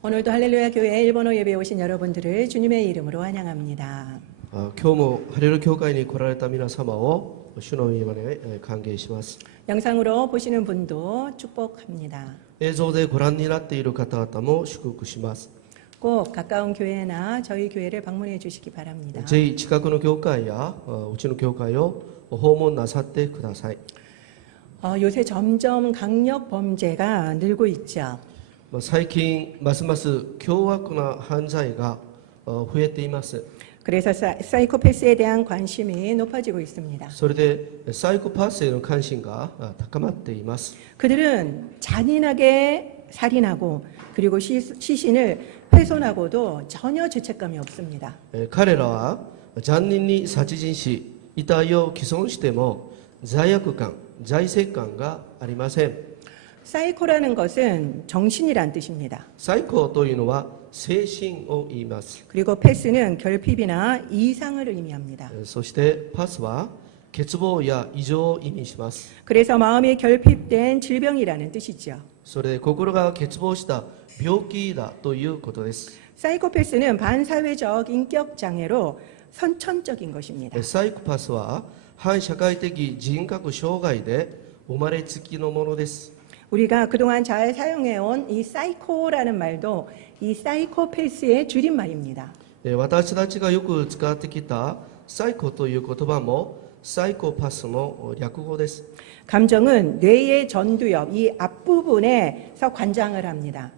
오늘도 할렐루야 교회 일본어 예배에 오신 여러분들을 주님의 이름으로 환영합니다. 今日もハレル教会に来られた皆様を主の御前へ歓迎します。 영상으로 보시는 분도 축복합니다. 映像でご覧になっている方々も祝福します。 꼭 가까운 교회나 저희 교회를 방문해 주시기 바랍니다. ぜひ近くの教会やうちの教会を訪問なさってください。 요새 점점 강력 범죄가 늘고 있죠. 最近ますます凶悪な犯罪が増えています。 그래서 사이코패스에 대한 관심이 높아지고 있습니다. それでサイコパスへの関心が高まっています。 그들은 잔인하게 살인하고 그리고 시신을 훼손하고도 전혀 죄책감이 없습니다. 彼らは残忍に殺人し遺体を毀損しても罪悪感、罪責感がありません。 사이코라는 것은 정신이란 뜻입니다. サイコというのは精神を言います。 그리고 패스는 결핍이나 이상을 의미합니다. そしてパスは欠乏や異常を意味します。 그래서 마음이 결핍된 질병이라는 뜻이죠. それで心が欠乏した病気だということです。 사이코패스는 반사회적 인격 장애로 선천적인 것입니다. サイコパスは反社会的人格障害で生まれつきのものです。 우리가 그동안 잘 사용해온 이 사이코라는 말도 이 사이코패스의 줄임말입니다. 私たちがよく使ってきたサイコという言葉もサイコパスの略語です。 감정은 뇌의 전두엽, 이 앞부분에서 관장을 합니다.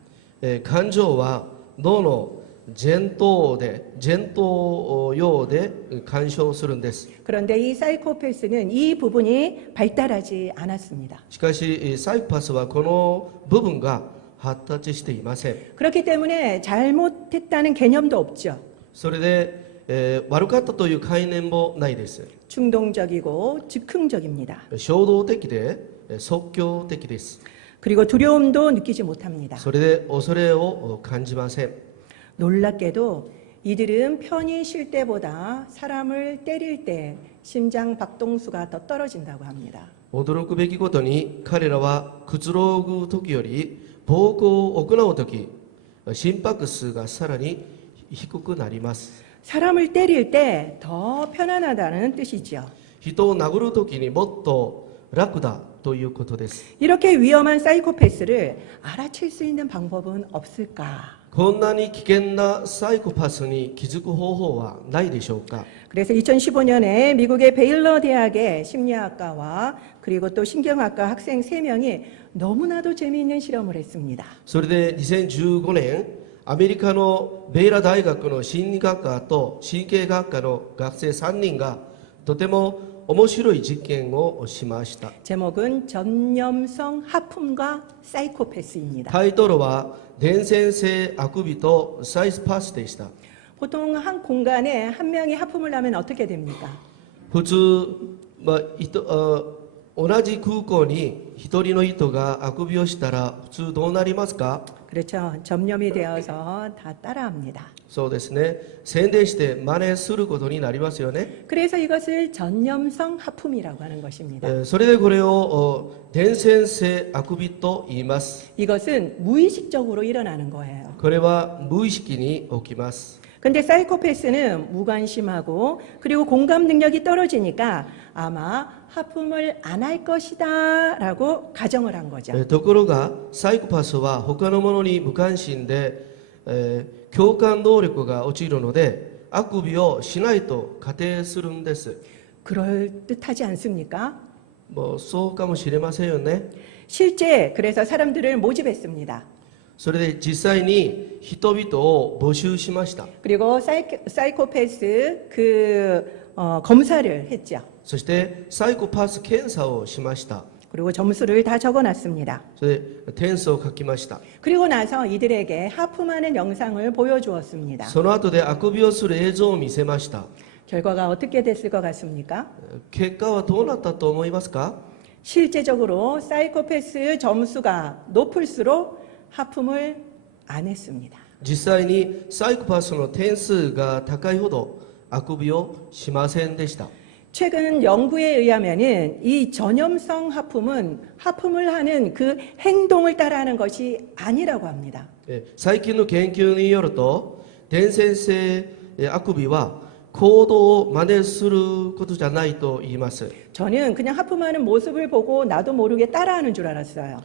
感情は脳の前頭葉で干渉するんです。 그런데 이 사이코패스는 이 부분이 발달하지 않았습니다. しかしサイコパスはこの部分が発達していません。 그렇기 때문에 잘못했다는 개념도 없죠. それで、悪かったという概念もないです。 충동적이고 즉흥적입니다. 衝動的で即興的です。 그리고 두려움도 느끼지 못합니다. それで恐れを感じません。 놀랍게도 이들은 편히 쉴 때보다 사람을 때릴 때 심장 박동수가 더 떨어진다고 합니다. 驚くべきことに彼らはくつろぐ時より暴行を行う時心拍数がさらに低くなります。 사람을 때릴 때 더 편안하다는 뜻이죠. 人を殴る時にもっと楽だということです。 이렇게 위험한 사이코패스를 알아챌 수 있는 방법은 없을까? こんなに危険なサイコパスに気づく方法はないでしょうか。 그래서 2015년에 미국의 베일러 대학의 심리학과와 그리고 또 신경학과 학생 3명이 너무나도 재미있는 실험을 했습니다. それで2015年アメリカのベイラ大学の心理学科と神経学科の学生3人がとても面白い実験をしました。 제목은 전념성 하품과 사이코패스입니다. タイトルは伝染性あくびとサイスパスでした。 보통 한 공간에 한 명이 하품을 하면 어떻게 됩니까? 普通、同じ空港に一人の人があくびをしたら普通どうなりますか？ 그렇죠. 점념이 되어서 다 따라합니다. そうですね。宣伝して真似することになりますよね。 그래서 이것을 전념성 하품이라고 하는 것입니다. それでこれを伝染性あくびと言います。 이것은 무의식적으로 일어나는 거예요. これは無意識に起きます。 근데 사이코패스는 무관심하고 그리고 공감 능력이 떨어지니까 아마 하품을 안 할 것이다 라고 가정을 한 거죠. ところがサイコパスは他のものに無関心で、共感能力が落ちるのであくびをしないと仮定するんです。 그럴듯하지 않습니까? もうそうかもしれませんよね。 실제 그래서 사람들을 모집했습니다. それで実際に人々を募集しました。 그리고 사이코패스 검사를 했죠. そしてサイコパス検査をしました。 그리고 점수를 다 적어놨습니다. それで点数を書きました。 그리고 나서 이들에게 하품하는 영상을 보여주었습니다. その後であくびをする映像を見せました。 결과가 어떻게 됐을 것 같습니까? 結果はどうなったと思いますか？ 실제적으로 사이코패스 점수가 높을수록 하품을 안 했습니다. 実際にサイコパスの点数が高いほどあくびをしませんでした。 최근 연구에 의하면은 이 전염성 하품은 하품을 하는 그 행동을 따라하는 것이 아니라고 합니다. 最近の研究によると伝染性あくびは行動を真似することじゃないと言います。 저는 그냥 하품하는 모습을 보고 나도 모르게 따라하는 줄 알았어요.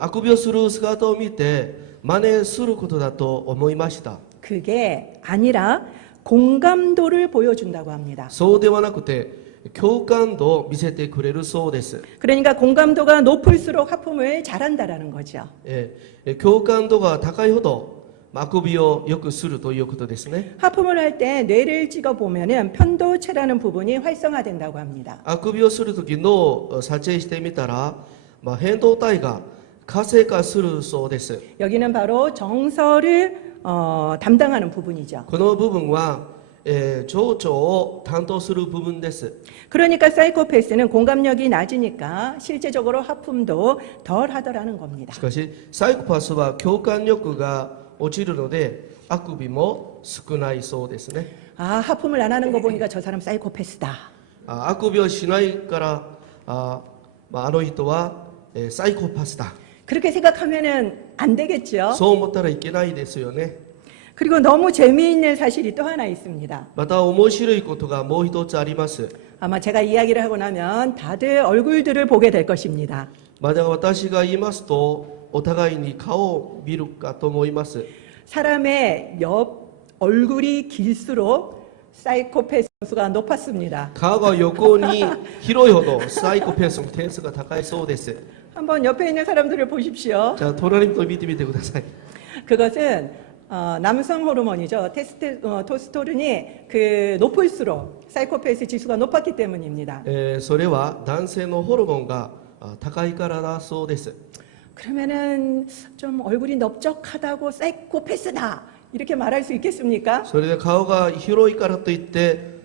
あくびをする姿を見て真似することだと思いました。 그게 아니라 공감도를 보여준다고 합니다. そうではなくて共感度を見せてくれるそうです。 그러니까 공감도가 높을수록 하품을 잘한다라는 거죠. 共感度が高いほどあくびをよくするということですね。 하품을 할 때 뇌를 찍어 보면은 편도체라는 부분이 활성화된다고 합니다. あくびをするとき脳を撮影してみたら、変動体が活性化するそうです。 여기는 바로 정서를 담당하는 부분이죠. この部分は、情緒を担当する部分です。 그러니까 사이코패스는 공감력이 낮으니까 실제적으로 하품도 덜 하더라는 겁니다. しかしサイコパスは共感力が落ちるのであくびも少ないそうですね。 아, 하품을 안 하는 거 보니까 저 사람 사이코패스다. あくびをしないからあの人は、サイコパスだ 그렇게 생각하면은 안 되겠죠. そう思ったらいけないですよね。 그리고 너무 재미있는 사실이 또 하나 있습니다. また面白いことがもう一つあります。 아마 제가 이야기를 하고 나면 다들 얼굴들을 보게 될 것입니다. まだ私が言いますとお互いに顔を見るかと思います。 사람의 옆 얼굴이 길수록 사이코패스 수가 높았습니다. 顔が横に広いほどサイコパスの点数が高いそうです。 한번 옆에 있는 사람들을 보십시오. じゃあ隣と見てみてください。 그것은 남성 호르몬이죠. 토스토론이 그 높을수록 사이코패스 지수가 높았기 때문입니다. それは男性のホルモンが高いからだそうです。 그러면은 좀 얼굴이 넓적하다고 사이코패스다 이렇게 말할 수 있겠습니까? それで顔が広いからといって、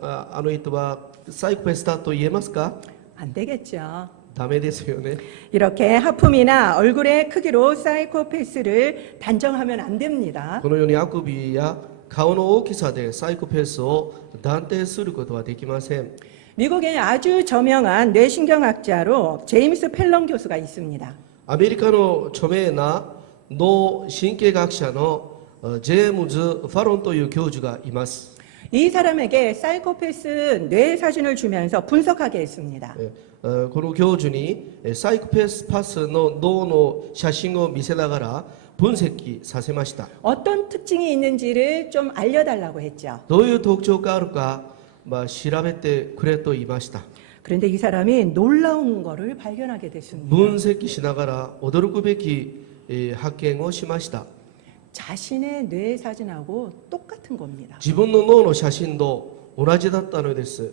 あの人はサイコパスだと言えますか？ 안 되겠죠. ダメですよね。 이렇게 하품이나 얼굴의 크기로 사이코패스를 단정하면 안 됩니다. このようにあくびや顔の大きさでサイコパスを断定することはできません。 미국의 아주 저명한 뇌신경학자로 제임스 펠런 교수가 있습니다. アメリカの著名な脳神経学者のジェームズ・ファロンという教授がいます。 이 사람에게 사이코패스 뇌 사진을 주면서 분석하게 했습니다. この教授にサイコパスの脳の写真を見せながら分析させました。 어떤 특징이 있는지를 좀 알려달라고 했죠. どういう特徴があるか、調べてくれと言いました。 그런데 이 사람이 놀라운 거를 발견하게 됐습니다. 分析しながら驚くべき発見をしました。 자신의 뇌 사진하고 똑같은 겁니다. 自分の脳の写真と同じだったのです。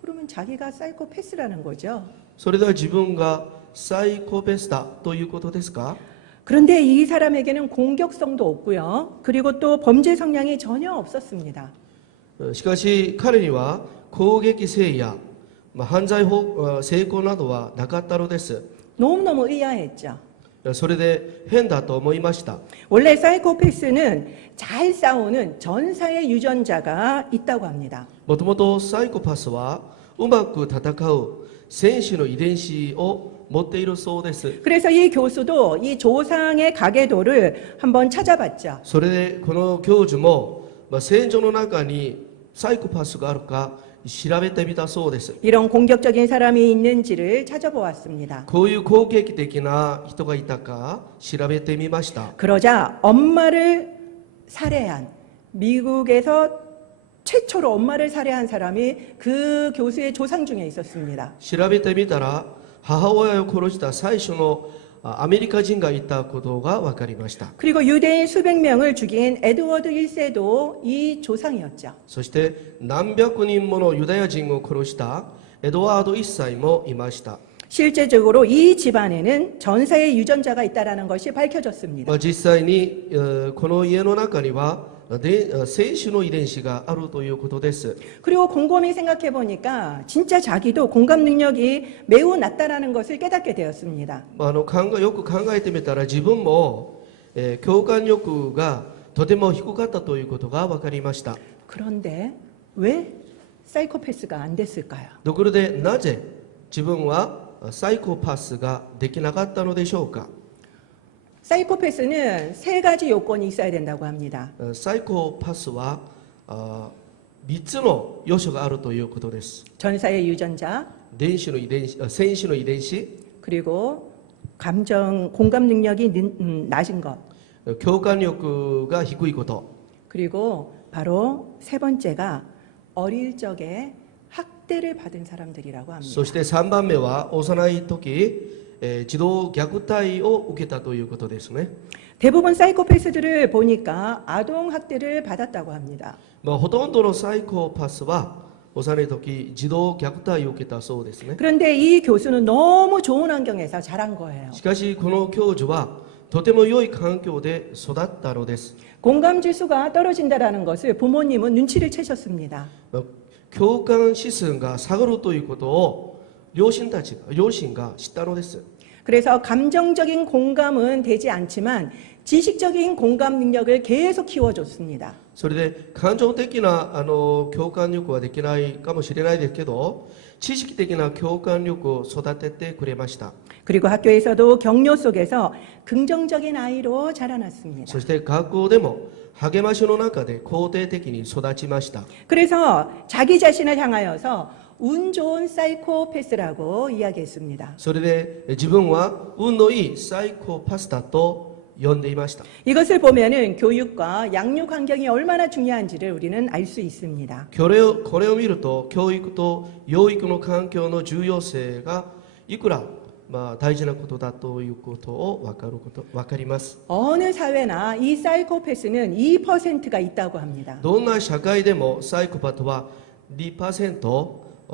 그러면 자기가 사이코패스라는 거죠. それでは自分がサイコパスだということですか？ 그런데 이 사람에게는 공격성도 없고요. 그리고 또 범죄 성향이 전혀 없었습니다. しかし彼には攻撃性や、犯罪成功などはなかったのです。 너무너무 의아했죠. それで変だと思いました。 원래 사이코패스는 잘 싸우는 전사의 유전자가 있다고 합니다. もともとサイコパスはうまく戦う戦士の遺伝子を持っているそうです。 그래서 이 교수도 이 조상의 가계도를 한번 찾아봤죠. それでこの教授も、先祖の中にサイコパスがあるか調べてみたそうです。 이런 공격적인 사람이 있는지를 찾아보았습니다. こういう攻撃的な人がいたか調べてみました。 그러자 엄마를 살해한 미국에서 최초로 엄마를 살해한 사람이 그 교수의 조상 중에 있었습니다. 調べてみたら母親を殺した最初のアメリカ人がいたことが分かりました。 그리고 유대인 수백 명을 죽인 에드워드 1세도 이 조상이었죠. そして何百人ものユダヤ人を殺したエドワード1世もいました。 실제적으로 이 집안에는 전사의 유전자가 있다는 것이 밝혀졌습니다. 実際にこの家の中には生死の遺伝子があるということです。 그리고 곰곰이 생각해 보니까 진짜 자기도 공감 능력이 매우 낮다라는 것을 깨닫게 되었습니다. よく考えてみたら自分も、共感力がとても低かったということが分かりました。 그런데 왜 사이코패스가 안 됐을까요? ところでなぜ自分はサイコパスができなかったのでしょうか。 사이코패스는 세 가지 요건이 있어야 된다고 합니다. サイコパスは3つの要素があるということです。 전사의 유전자, 電子の遺伝子、戦士の遺伝子、 그리고 공감 능력이 낮은 것, 共感力が低いこと、 그리고 바로 세 번째가 어릴 적에 학대를 받은 사람들이라고 합니다. そして3番目は幼い時、児童虐待を受けたということですね。 대부분 사이코패스들을 보니까 아동 학대를 받았다고 합니다. ほとんどのサイコパスは幼い時児童虐待を受けたそうですね。 그런데 이 교수는 너무 좋은 환경에서 자란 거예요. しかしこの教授はとても良い環境で育ったのです。 공감 지수가 떨어진다라는 것을 부모님은 눈치를 채셨습니다. 共感指数が下がるということを両親が知ったのです。 그래서 감정적인 공감은 되지 않지만 지식적인 공감 능력을 계속 키워줬습니다. それで感情的な共感力はできないかもしれないですけど、知識的な共感力を育ててくれました。 그리고 학교에서도 격려 속에서 긍정적인 아이로 자라났습니다. そして学校でも励ましの中で肯定的に育ちました。 그래서 자기 자신을 향하여서 운 좋은 사이코패스라고 이야기했습니다. それで自分は運のいいサイコパスだと呼んでいました。 이것을 보면은 교육과 양육 환경이 얼마나 중요한지를 우리는 알 수 있습니다. これを見ると教育と養育の環境の重要性がいくら大事なことだということを分かります。 어느 사회나 이 사이코패스는 2%가 있다고 합니다. どんな社会でもサイコパスは 2%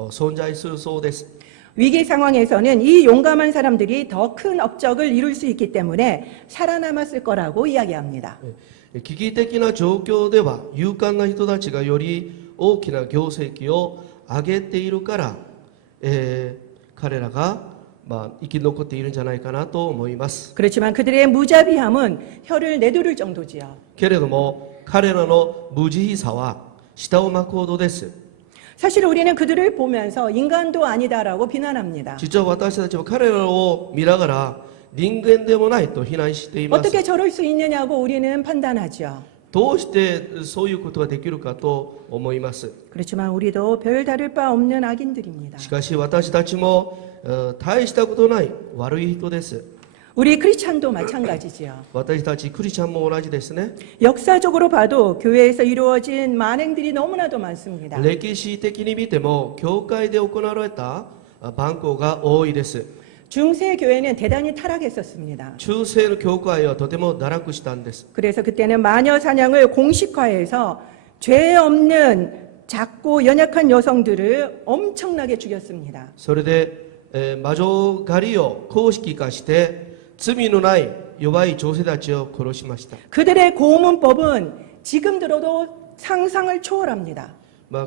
存在するそうです。 위기 상황에서는 이 용감한 사람들이 더 큰 업적을 이룰 수 있기 때문에 살아남았을 거라고 이야기합니다. 危機的な状況では勇敢な人たちがより大きな業績を上げているから、彼らが生き残っているんじゃないかなと思います。 그렇지만 그들의 무자비함은 혀를 내두를 정도지요. けれども彼らの無慈悲さは舌を巻くほどです。 사실 우리는 그들을 보면서 인간도 아니다라고 비난합니다. 実は私たちは彼らを見ながら人間でもないと非難しています。 어떻게 저럴 수 있느냐고 우리는 판단하죠. どうしてそういうことができるかと思います。 그렇지만 우리도 별 다를 바 없는 악인들입니다. しかし私たちも大したことない悪い人です。 우리 크리스찬도 마찬가지지요. 私たちクリスチャンも同じですね。 역사적으로 봐도 교회에서 이루어진 만행들이 너무나도 많습니다. 歴史的に見ても教会で行われた蛮行が多いです。 중세 교회는 대단히 타락했었습니다. 中世の教会はとても堕落したんです。 그래서 그때는 마녀 사냥을 공식화해서 죄 없는 작고 연약한 여성들을 엄청나게 죽였습니다. それで、魔女狩りを公式化して罪のない弱い女性たちを殺しました。 그들의 고문법은 지금 들어도 상상을 초월합니다.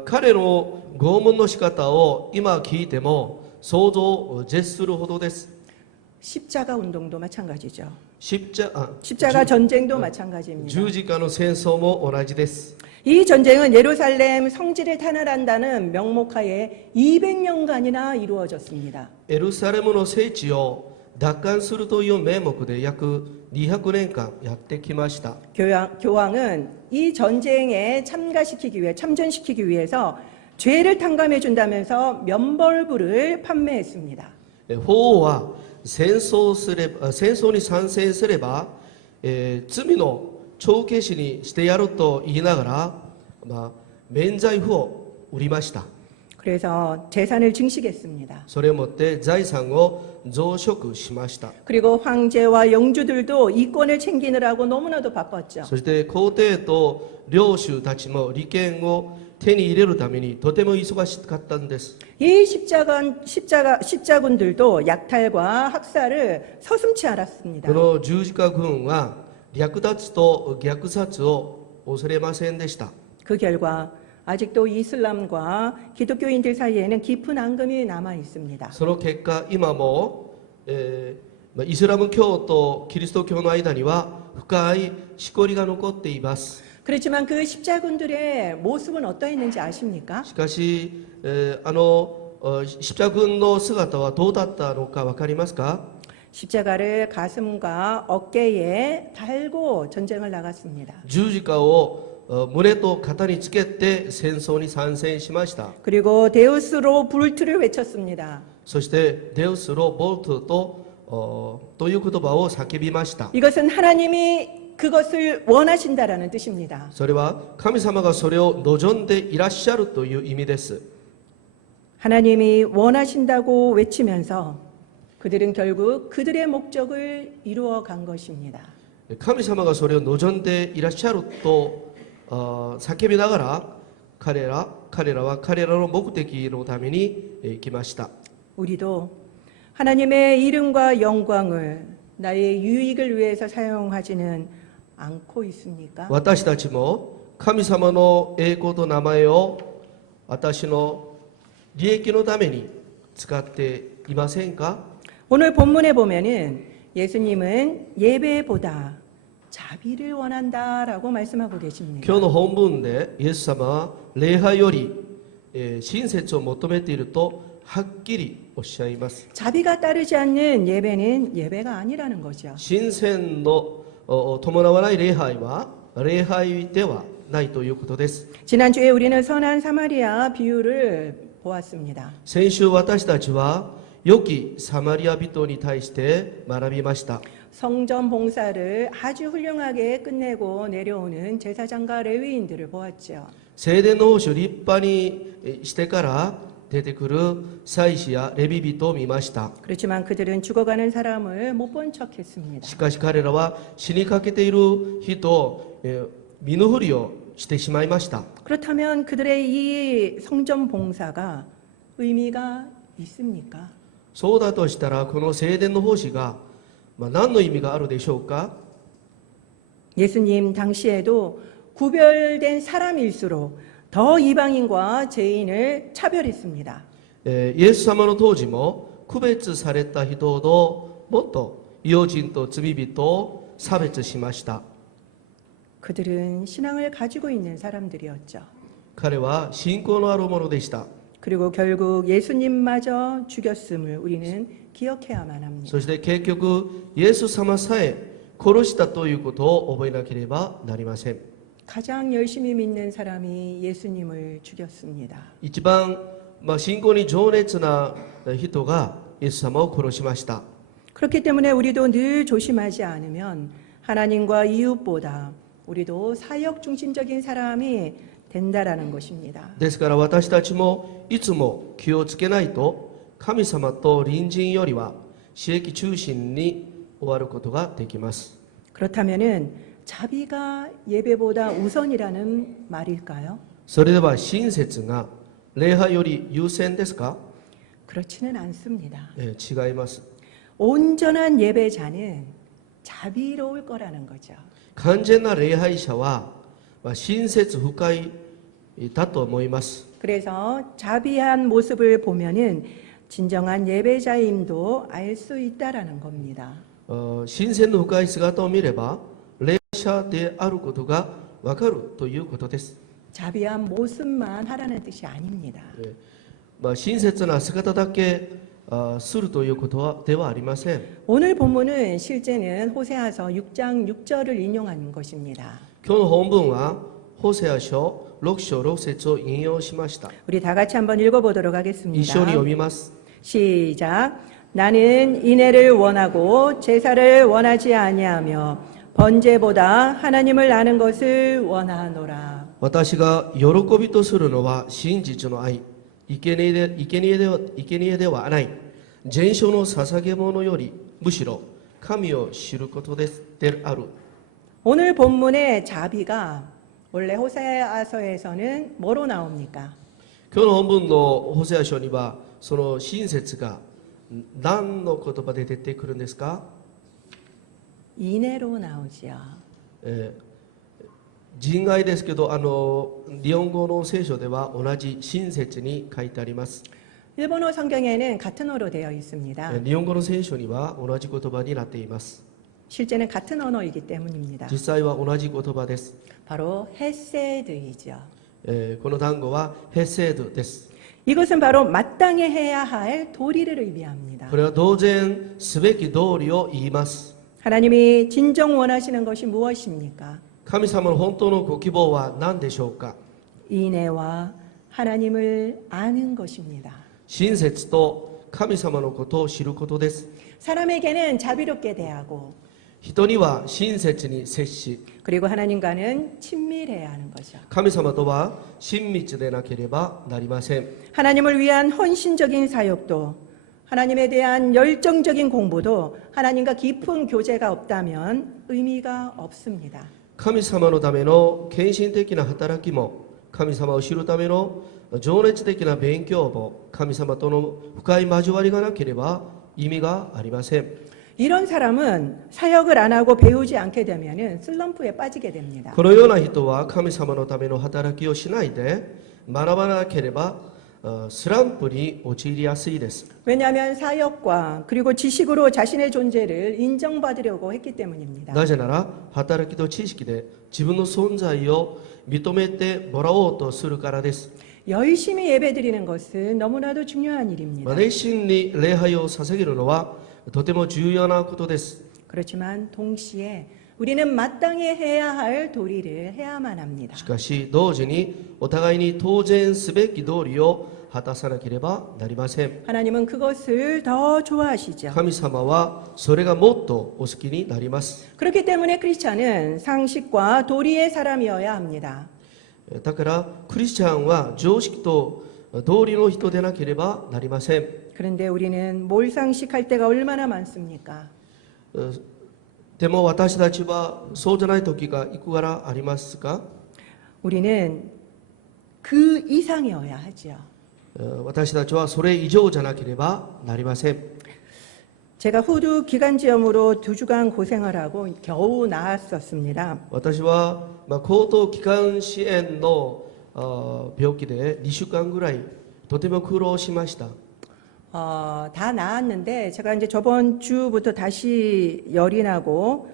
彼の拷問の仕方を今聞いても想像を絶するほどです。 십자가 운동도 마찬가지죠. 十字架 십자가 전쟁도 마찬가지입니다. 十字架の戦争も同じです。 이 전쟁은 예루살렘 성지를 탄환한다는 명목하에 200년간이나 이루어졌습니다. エルサレムの聖地を奪還するという名目で約200年間やってきました。 교황은 이 전쟁에 참전시키기 위해서 죄를 탕감해 준다면서 면벌부를 판매했습니다. 法王は戦争に参戦すれば、罪の帳消しにしてやると言いながら、免罪符を売りました。 그래서 재산을 증식했습니다. それをもって財産を増殖しました。 그리고 황제와 영주들도 이권을 챙기느라고 너무나도 바빴죠. そして皇帝と領主たちも利権を手に入れるためにとても忙しかったんです。 이 십자군들도 약탈과 학살을 서슴지 않았습니다. この十字架軍は略奪と虐殺を恐れませんでした。 그 결과 아직도 이슬람과 기독교인들 사이에는 깊은 앙금이 남아 있습니다. その結果今も、イスラム教とキリスト教の間には深いしこりが残っています。 그렇지만 그 십자군들의 모습은 어떠했는지 아십니까? しかし、십자軍の姿はどうだったのか分かりますか？ 십자가를 가슴과 어깨에 달고 전쟁을 나갔습니다. 十字架を胸と肩につけて戦争に参戦しました。 그리고 데우스로 불트를 외쳤습니다. そしてデウスロ・ボルトという言葉を叫びました。 이것은 하나님이 그것을 원하신다라는 뜻입니다. それは神様がそれを望んでいらっしゃるという意味です。 하나님이 원하신다고 외치면서 그들은 결국 그들의 목적을 이루어 간 것입니다. 神様がそれを望んでいらっしゃると叫びながら彼らは彼らの目的のために行きました。 우리도 하나님의 이름과 영광을 나의 유익을 위해서 사용하지는 않고 있습니까? 私たちも神様の栄光と名前を私の利益のために使っていませんか？ 오늘 본문에 보면은 예수님은 예배보다 자비를 원한다라고 말씀하고 계십니다. 今日の本文でイエス様は礼拝より親切を求めているとはっきりおっしゃいます。 자비가 따르지 않는 예배는 예배가 아니라는 거죠. 親善の伴わない礼拝は礼拝ではないということです。 지난주에 우리는 선한 사마리아 비유를 보았습니다. 先週私たちは良きサマリア人に対して学びました。 성전 봉사를 아주 훌륭하게 끝내고 내려오는 제사장과 레위인들을 보았죠. 聖殿の奉仕を立派にしてから出てくる祭司やレビ人を見ました。 그렇지만 그들은 죽어가는 사람을 못 본 척했습니다. しかし彼らは死にかけている人を見ぬふりをしてしまいました。 그렇다면 그들의 이 성전 봉사가 의미가 있습니까? そうだとしたらこの聖殿の奉仕が何の意味があるでしょうか？ 예수님 당시에도 구별된 사람일수록 더 이방인과 죄인을 차별했습니다. イエス様の当時も区別された人ほどもっと異邦人と罪人を差別しました。 그들은 신앙을 가지고 있는 사람들이었죠. 彼は信仰のある者でした。 그리고 결국 예수님마저 죽였음을 우리는 기억해야만 합니다. そして結局イエス様さえ殺したということを覚えなければなりません。 가장 열심히 믿는 사람이 예수님을 죽였습니다. 一番、信仰に情熱な人がイエス様を殺しました。 그렇기 때문에 우리도 늘 조심하지 않으면 하나님과 이웃보다 우리도 사역 중심적인 사람이 된다라는 것입니다. ですから私たちもいつも気をつけないと神様と隣人よりは私益中心に終わることができます。 그렇다면은 자비가 예배보다 우선이라는 말일까요? それでは親切が礼拝より優先ですか？ 그렇지는 않습니다. 違います。 온전한 예배자는 자비로울 거라는 거죠. 完全な礼拝者は親切深いだと思います。 그래서 자비한 모습을 보면은 진정한 예배자임도 알 수 있다라는 겁니다. 親切の深い姿を見れば礼拝者であることがわかるということです。 자비한 모습만 하라는 뜻이 아닙니다. 親切な姿だけするということではありません。 오늘 본문은 실제는 호세아서 6장 6절을 인용한 것입니다. 今日の本文はホセア書6章6節を引用しました。 우리 다 같이 한번 읽어보도록 一 하겠습니다. 緒に読みます。 시작. 나는 인애를 원하고 제사를 원하지 아니하며 번제보다 하나님을 아는 것을 원하노라. 私が喜びとするのは真実の愛、生贄ではない、全焼の捧げ物よりむしろ神を知ることである。 오늘 본문의 자비가 원래 호세아서에서는 뭐로 나옵니까? 今日の本文のホセア書にはその親切が何の言葉で出てくるんですか？ 인애로 나오지요. 人愛ですけど日本語の聖書では同じ親切に書いてあります。 일본어 성경에는 같은 어로 되어 있습니다. 日本語の聖書には同じ言葉になっています。 실제는 같은 언어이기 때문입니다. 実際は同じ言葉です。 바로 헤세드이죠. この単語はヘセードです。 이것은 바로 마땅히 해야 할 도리를 의미합니다. これは同然すべき道理を言います。 하나님이 진정 원하시는 것이 무엇입니까? 神様の本当のご希望は何でしょうか。 인애와 하나님을 아는 것입니다. 親切と神様のことを知ることです。 사람에게는 자비롭게 대하고 人には親切に接し、 그리고 하나님과는 친밀해야 하는 거죠. 神様とは親密でなければなりません。 하나님을 위한 헌신적인 사역도 하나님에 대한 열정적인 공부도 하나님과 깊은 교제가 없다면 의미가 없습니다. 神様のための献身的な働きも、神様を知るための情熱的な勉強も、神様との深い交わりがなければ意味がありません。 이런 사람은 사역을 안 하고 배우지 않게 되면 슬럼프에 빠지게 됩니다. このような人は神様のための働きをしないで学ばなければスランプに陥りやすいです。 왜냐하면 사역과 그리고 지식으로 자신의 존재를 인정받으려고 했기 때문입니다. なぜなら働きと知識で自分の存在を認めてもらおうとするからです。 열심히 예배드리는 것은 너무나도 중요한 일입니다. 熱心に礼拝を捧げるのはとても重要なことです。 그렇지만 동시에 우리는 마땅히 해야 할 도리를 해야만 합니다. しかし同時にお互いに当然すべき道理を果たさなければなりません。 하나님은 그것을 더 좋아하시죠. 神様はそれがもっとお好きになります。 그렇기 때문에 크리스찬은 상식과 도리의 사람이어야 합니다. だからクリスチャンは常識と道理の人でなければなりません。 그런데 우리는 몰상식할 때가 얼마나 많습니까? でも私たちはそうじゃない時がいくらありますか。 우리는 그 이상이어야 하죠. 私たちはそれ以上じゃなければなりません。 제가 후두 기관지염으로 2주간 고생을 하고 겨우 나았었습니다. 私は喉頭気管支炎の病気で2週間ぐらいとても苦労しました。 다 나았는데 제가 이제 저번 주부터 다시 열이 나고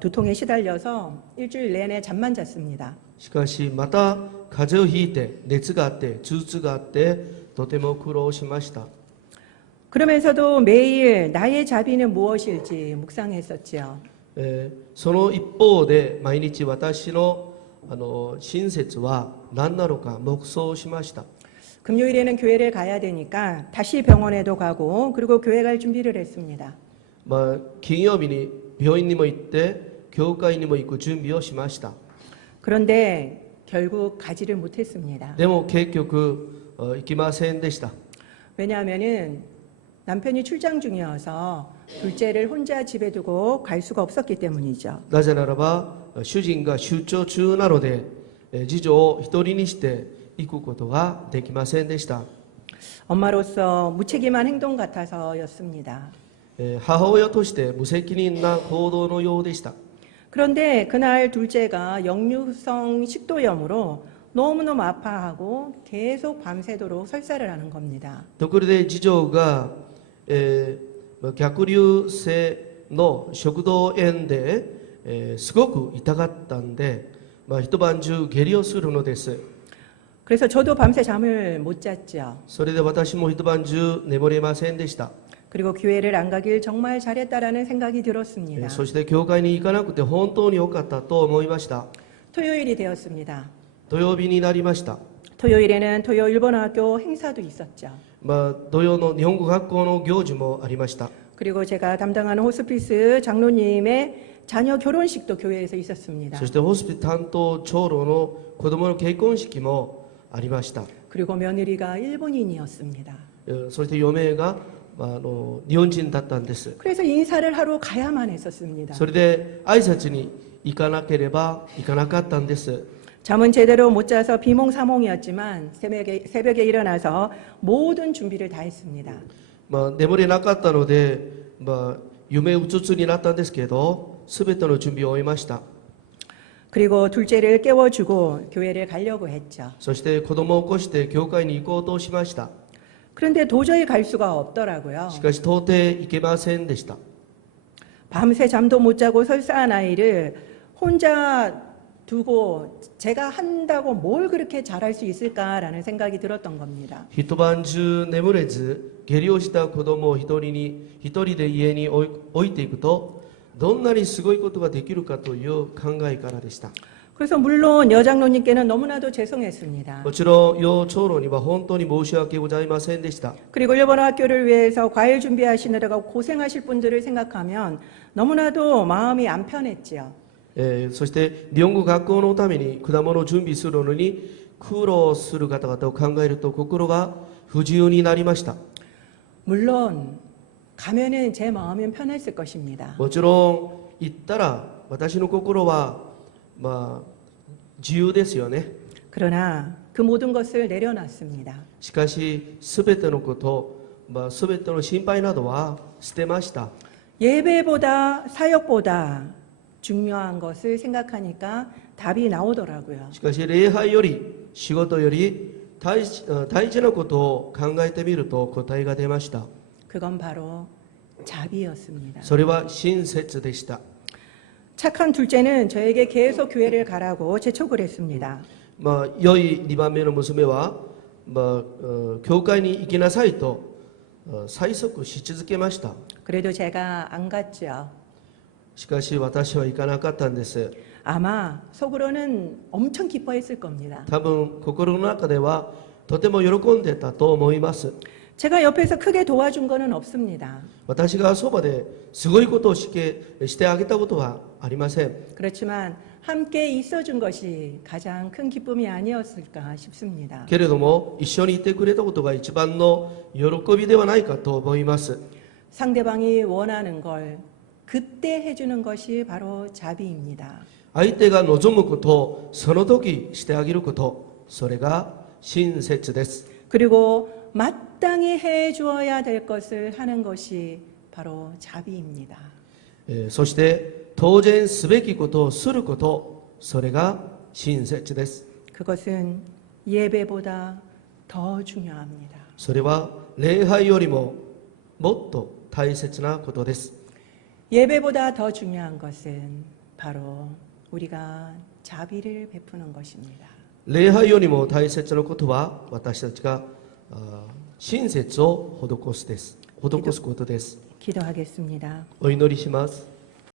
두통에 시달려서 일주일 내내 잠만 잤습니다. しかしまた風邪をひいて熱があって頭痛があってとても苦労しました。 그러면서도 매일 나의 자비는 무엇일지 묵상했었지요. その一方で毎日私の親切は何なのか黙想しました。 금요일에는 교회를 가야 되니까 다시 병원에도 가고 그리고 교회 갈 준비를 했습니다. 金曜日に病院にも行って教会にも行く準備をしました。 그런데 결국 가지를 못했습니다. でも結局行きませんでした。 왜냐하면은 남편이 출장 중이어서 둘째를 혼자 집에 두고 갈 수가 없었기 때문이죠. なぜならば主人が出張中なので次女を一人にして行くことができませんでした。 엄마로서 무책임한 행동 같아서였습니다. 母親として無責任な行動のようでした。 그런데 그날 둘째가 역류성 식도염으로 너무너무 아파하고 계속 밤새도록 설사를 하는 겁니다. ところで次女が、逆流性の食道炎で、すごく痛かったんで、一晩中下痢をするのです。 그래서 저도 밤새 잠을 못 잤죠. それで私も一晩中眠れませんでした。 그리고 교회를 안 가길 정말 잘했다라는 생각이 들었습니다. そして教会に行かなくて本当に良かったと思いました。 토요일이 되었습니다. 土曜日になりました。 토요일에는 토요 일본어학교 행사도 있었죠. 土曜の日本語学校の行事もありました。 그리고 제가 담당하는 호스피스 장로님의 자녀 결혼식도 교회에서 있었습니다. そしてホスピ担当長老の子供の結婚式もありました。 그리고 며느리가 일본인이었습니다. そして嫁が日本人だったんです。 그래서 인사를 하러 가야만 했었습니다. それで挨拶に行かなければ行かなかったんです。 잠은 제대로 못 자서 비몽사몽이었지만 새벽에 일어나서 모든 준비를 다 했습니다. 眠れなかったので、夢うつつになったんですけど、すべての準備を終えました。 그리고 둘째를 깨워주고 교회를 가려고 했죠. そして子供を起こして教会に行こうとしました。 그런데 도저히 갈 수가 없더라고요. しかし到底行けませんでした。 밤새 잠도 못 자고 설사한 아이를 혼자 두고 제가 한다고 뭘 그렇게 잘할 수 있을까라는 생각이 들었던 겁니다. 一晩中眠れず下痢をした子供を一人で家に置いていくとどんなにすごいことができるかという考えからでした。 그래서 물론 여장로님께는 너무나도 죄송했습니다. もちろん幼長老には本当に申し訳ございませんでした。 그리고 일본어 학교를 위해서 과일 준비하시느라고 고생하실 분들을 생각하면 너무나도 마음이 안 편했지요. そして日本語学校のために果物を準備するのに苦労する方々を考えると心が不自由になりました。 물론 가면은 제 마음은 편했을 것입니다. もちろん行ったら私の心は自由ですよね。 그러나 그 모든 것을 내려놨습니다. しかし全てのこと、全ての心配などは捨てました。 예배보다 사역보다 중요한 것을 생각하니까 답이 나오더라고요. しかし礼拝より仕事より大事なことを考えてみると答えが出ました。 그건 바로 자비였습니다. それは親切でした。 착한 둘째는 저에게 계속 교회를 가라고 재촉을 했습니다. 良い2番目の娘は、教会に行きなさいと催促し続けました。 그래도 제가 안 갔죠. しかし私は行かなかったんです。 아마 속으로는 엄청 기뻐했을 겁니다. 多分心の中ではとても喜んでたと思います。 제가 옆에서 크게 도와준 거는 없습니다. 私がそばですごいことをしてあげたことはありません。 그렇지만 함께 있어준 것이 가장 큰 기쁨이 아니었을까 싶습니다. けれども一緒にいてくれたことが一番の喜びではないかと思います。 상대방이 원하는 걸 그때 해주는 것이 바로 자비입니다. 相手が望むことをその時してあげること、それが親切です。 그리고 마땅히 해주어야 될 것을 하는 것이 바로 자비입니다. そして当然すべきことをすること、それが親切です。 그것은 예배보다 더 중요합니다. それは礼拝よりももっと大切なことです。 예배보다 더 중요한 것은 바로 우리가 자비를 베푸는 것입니다. 礼拝よりも大切なことは私たちが親切を施すことです。 기도하겠습니다. お祈りします。